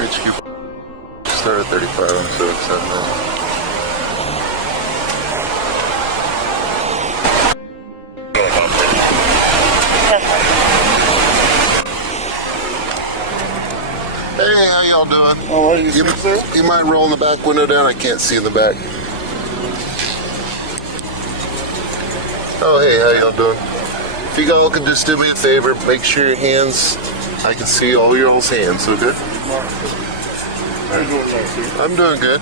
HQ start at 35. I'm so excited. Hey, how y'all doing? Oh, you, you mind rolling the back window down? I can't see in the back. Oh, hey, how y'all doing? If you all could just do me a favor, make sure your hands, I can see all your all's hands, okay? How you doing tonight, I'm doing good.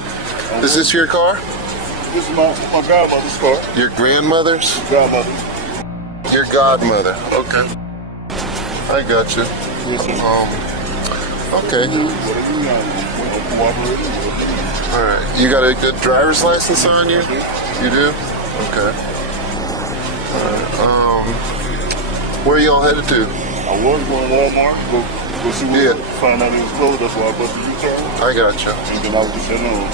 Is this your car? This is my godmother's car. Your grandmother's? Godmother. Your godmother. Okay. I got you. Yes, sir. Okay. Alright. You got a good driver's license on you? You do? Okay. Alright. Where y'all headed to? I was going to Walmart, go see what find out it was closed. That's why I busted a U-turn. I got you. And then I was just heading on.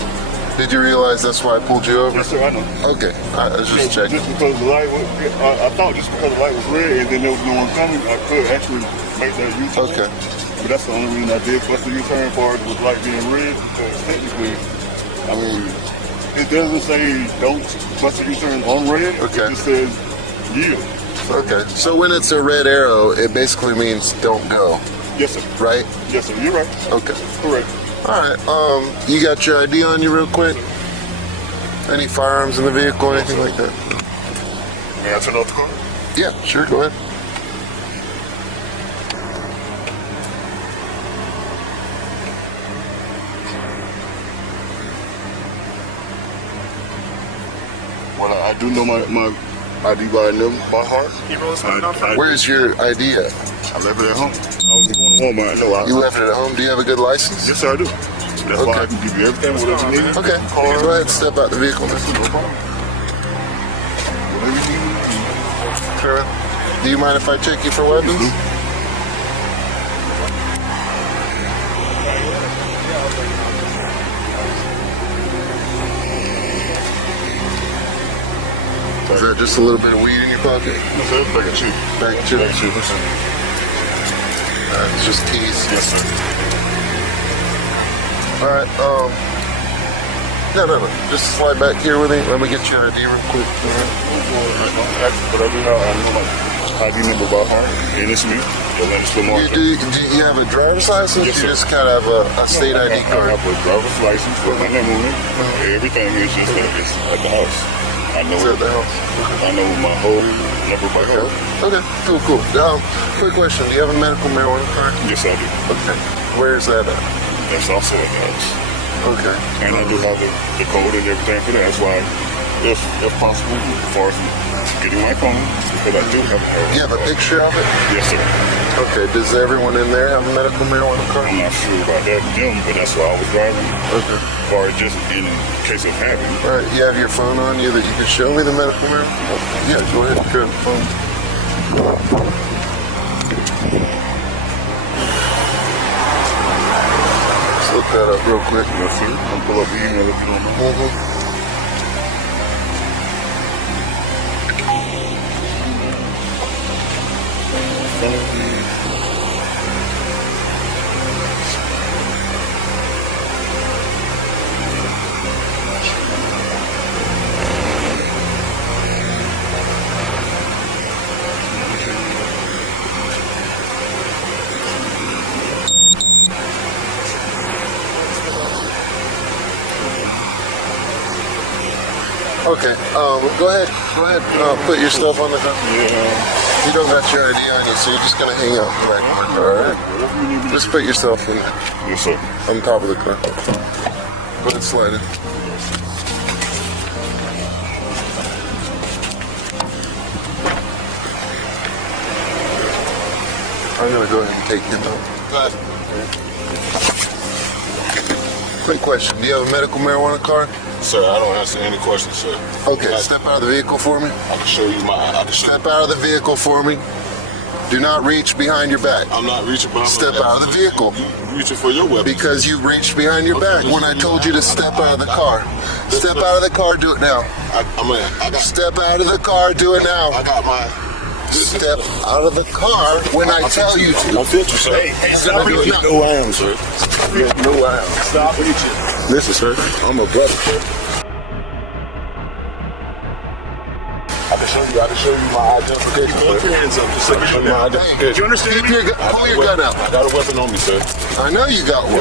Did you realize that's why I pulled you over? Yes, sir, I know. Okay. I was just checking. Just because the light was, I thought just because the light was red and then there was no one coming, I could actually make that U-turn. Okay. But that's the only reason I did bust the U-turn part with light being red, because technically, I mean, it doesn't say don't bust the U-turn on red. Okay. It just says yield. So, okay. So when it's a red arrow, it basically means don't go. Yes, sir. Right? Yes, sir. You're right. Okay. Correct. Alright, you got your ID on you real quick? Any firearms in the vehicle, anything like that? May I turn off the car? Yeah, sure, go ahead. Well, I do know my ID by heart. Where's your ID at? I left it at home. I was going to Walmart. No, You left it at home? Do you have a good license? Yes, sir, I do. That's why I can give you everything, whatever you need. Okay, go ahead and step out the vehicle. No problem. Whatever you need. Sure. Do you mind if I check you for weapons? Is that just a little bit of weed in your pocket? No, sir, bag of chips. Bag of chips? Bag of chips. It's just keys. Yes, sir. Alright, no. Just slide back here with me. Let me get your ID real quick. But I do know my ID number by heart, and it's me. Do you have a driver's license? Yes, you sir. just kind of have a state ID card? I have a driver's license with my name on it. Everything is just that it's at the house. I know It's at the house. I know my whole number by heart. Okay, cool. Quick question. Do you have a medical marijuana card? Yes, I do. Okay. Where's that at? That's also at the house. Okay. And I do have the code and everything for that. That's why, if possible, as far as getting my phone, because I do have a card. You have a picture of it? Yes, sir. Okay. Does everyone in there have a medical marijuana card? I'm not sure about that with them, but that's why I was driving. Okay. Or just in case of having. All right. You have your phone on you that you can show me the medical marijuana? Yeah, go ahead. Grab the phone. Let's look that up real quick. Yes, sir. I'll pull up the email if you don't know. Okay, go ahead, put your stuff on the ground. Yeah. You don't got your ID on you, so you're just gonna hang out the back window, alright? Just put yourself in there, Yes, sir. on top of the car. Go ahead, slide in. I'm gonna go ahead and take him out. Quick question, do you have a medical marijuana card? Sir, I don't answer any questions, sir. Okay, step out of the vehicle for me. I can show you my. Step out of the vehicle for me. Do not reach behind your back. I'm not reaching behind my Step back. out of the vehicle. You reaching for your weapon. Because you reached behind your back when I told you to step out of the car. Step out of the car, do it now. Step out of the car, do it now. I got my... Step out of the car when I tell you to. I feel you, sir. Hey, stop reaching. You know who I am, sir. You know who I am. Stop reaching. Listen, sir. I'm a brother. I can show you my identification. Put your hands up. Just let me show you my identification. Do you understand? Pull your gun out. I got a weapon on me, sir. I know you got one.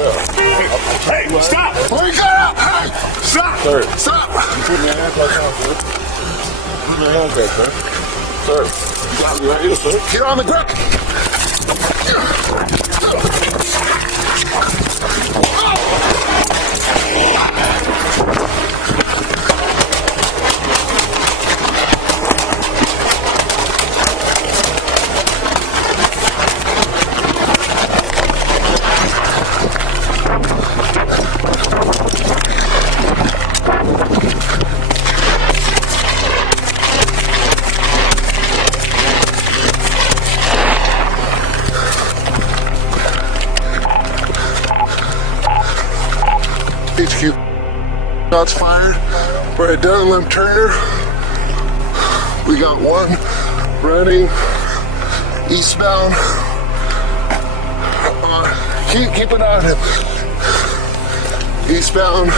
Hey, stop! Pull your gun out! Hey, Stop! Sir. stop! You put your hands back on, sir. Put your hands back, sir. Sir, you got me right here, sir. Get on the ground. HQ. Shots fired. We're at Dunlap Turner. We got one running eastbound. Keep an eye on him. Eastbound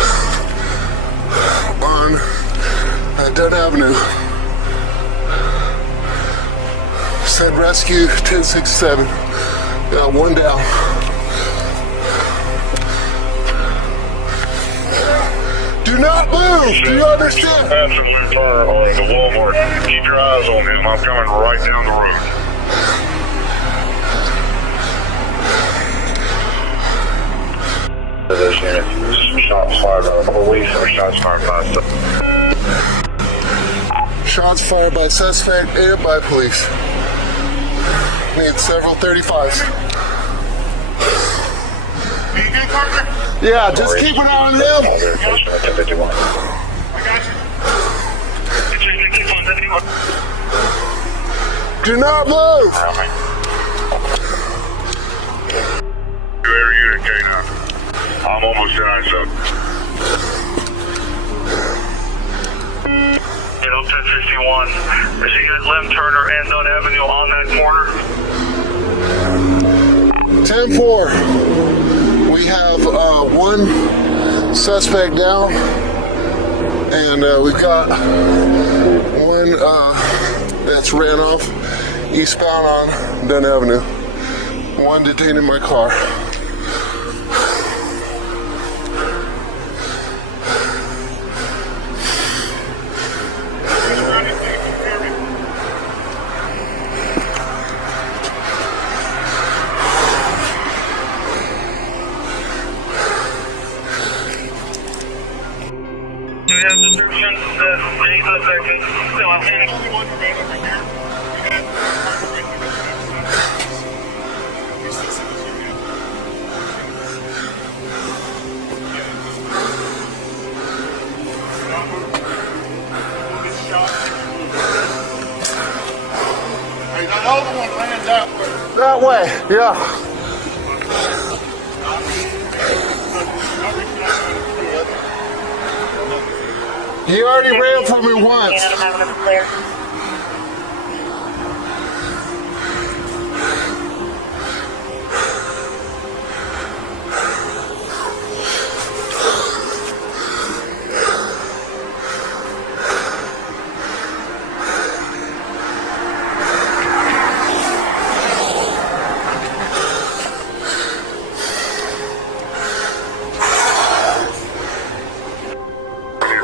on Dunn Avenue. Said rescue 1067. Got one down. Do not move! Do you understand? Absolute fire on the Walmart. Keep your eyes on him. I'm coming right down the road. Those units, shots fired by the police or shots fired by... Shots fired by suspect and by police. Need several 35s. Yeah, just keep an eye on him. Do not move. Air unit K9. I'm almost in eyes up. Hit up 1061. Is he at Lem Turner and Dunn Avenue on that corner? 10-4. We have one suspect down, and we've got one that's ran off eastbound on Dunn Avenue. One detained in my car. Do you have descriptions that any suspect is still outstanding? Hey, that other one ran that way. That way, yeah. He already ran from me once.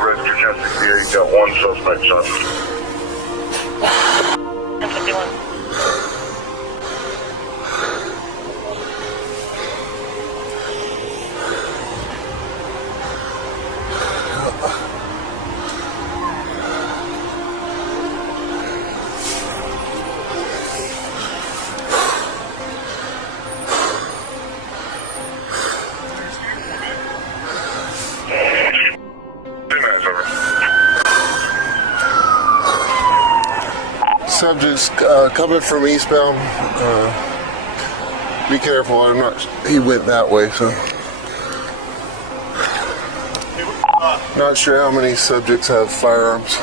Rescue 1068 got one suspect shot. just coming from eastbound. Be careful. I'm not. He went that way, so not sure how many subjects have firearms.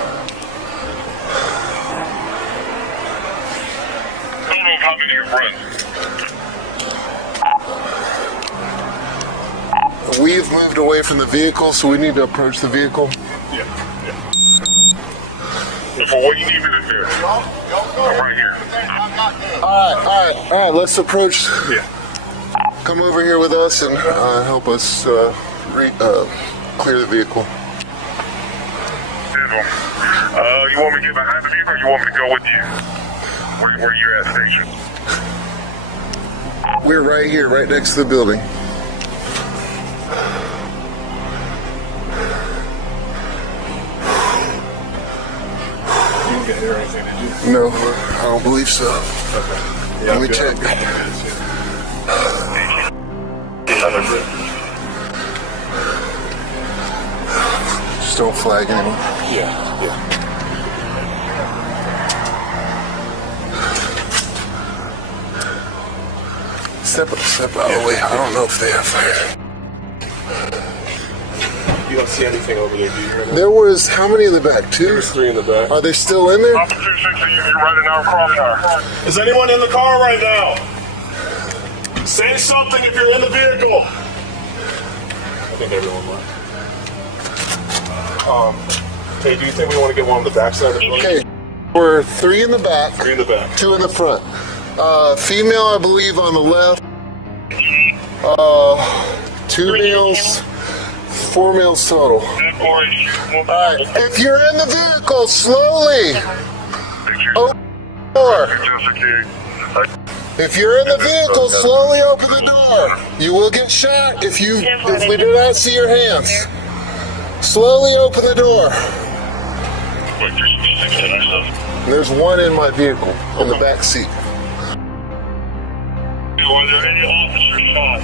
How many your friends? We've moved away from the vehicle, so we need to approach the vehicle. Yeah. For what you need me to do? I'm right here. All right. Let's approach. Yeah. Come over here with us and help us clear the vehicle. You want me to get behind the vehicle, or you want me to go with you? Where you're at station? We're right here, right next to the building. You didn't get there or anything, did you? No, I don't believe so. Okay. Let me check. Just don't flag anyone. Yeah. Step out of the way. I don't know if they have fire. You don't see anything over there, do you? Right now? There was how many in the back? Two? There's 3 in the back. Are they still in there? Officer 260, you're riding out crossfire. Is anyone in the car right now? Say something if you're in the vehicle. I think everyone left. Hey, do you think we want to get one on the back side of the road? Okay. We're 3 in the back. 3 in the back. 2 in the front. Female, I believe, on the left. 2 males. 4 males total. Alright, if you're in the vehicle, slowly open the door. If you're in the vehicle, slowly open the door. You will get shot if we do not see your hands. Slowly open the door. There's 1 in my vehicle, in the back seat. Was there any officer shot?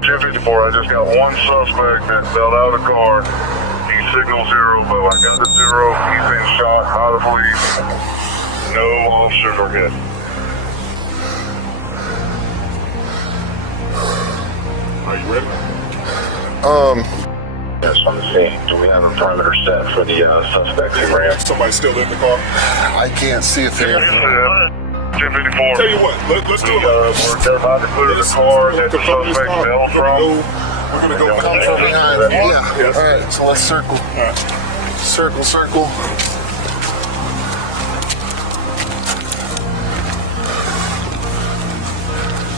1054, I just got 1 suspect that bailed out of the car. He signaled 0, but I got the 0. He's been shot by the police. No officers are hit. Are you ready? Yes, on the scene. Do we have a perimeter set for the suspects who ran? Somebody still in the car? I can't see if they're... 1054. Tell you what, let's do it. We're about to clear the car that the suspect bailed from. We're gonna go Come from behind. Yeah. Yes. Alright, so let's circle. Alright. Circle.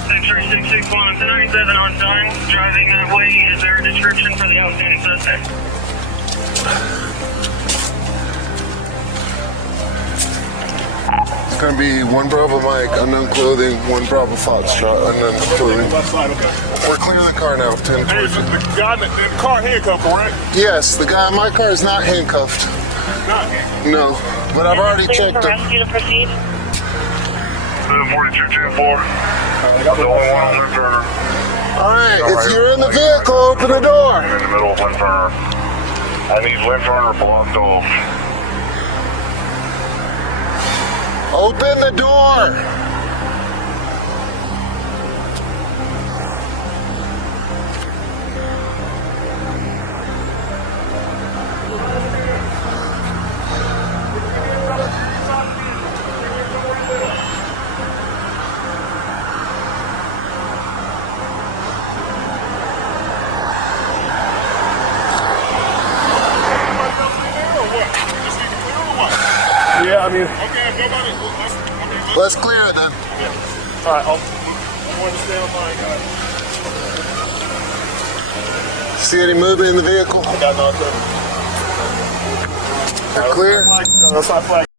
Sector 661 to 97 on time. Driving that way. Is there a description for the outstanding suspect? It's gonna be 1 Bravo Mike, unknown clothing, 1 Bravo Foxtrot, unknown clothing. Left side, okay. We're clearing the car now, 10. Hey, is the guy in the car handcuffed, correct? Yes, the guy in my car is not handcuffed. Not. No, but I've already Clear checked for him. rescue to proceed. 4210-4. The only one on Lynn Turner. Alright, if you're in the vehicle, open the door. In the middle of Lynn Turner. I need Lynn Turner blocked off. Open the door. Yeah, I mean. Okay, Let's clear it then. All right, I'm going to stay on my guy. See any movement in the vehicle? I got nothing. Clear? That's my flag.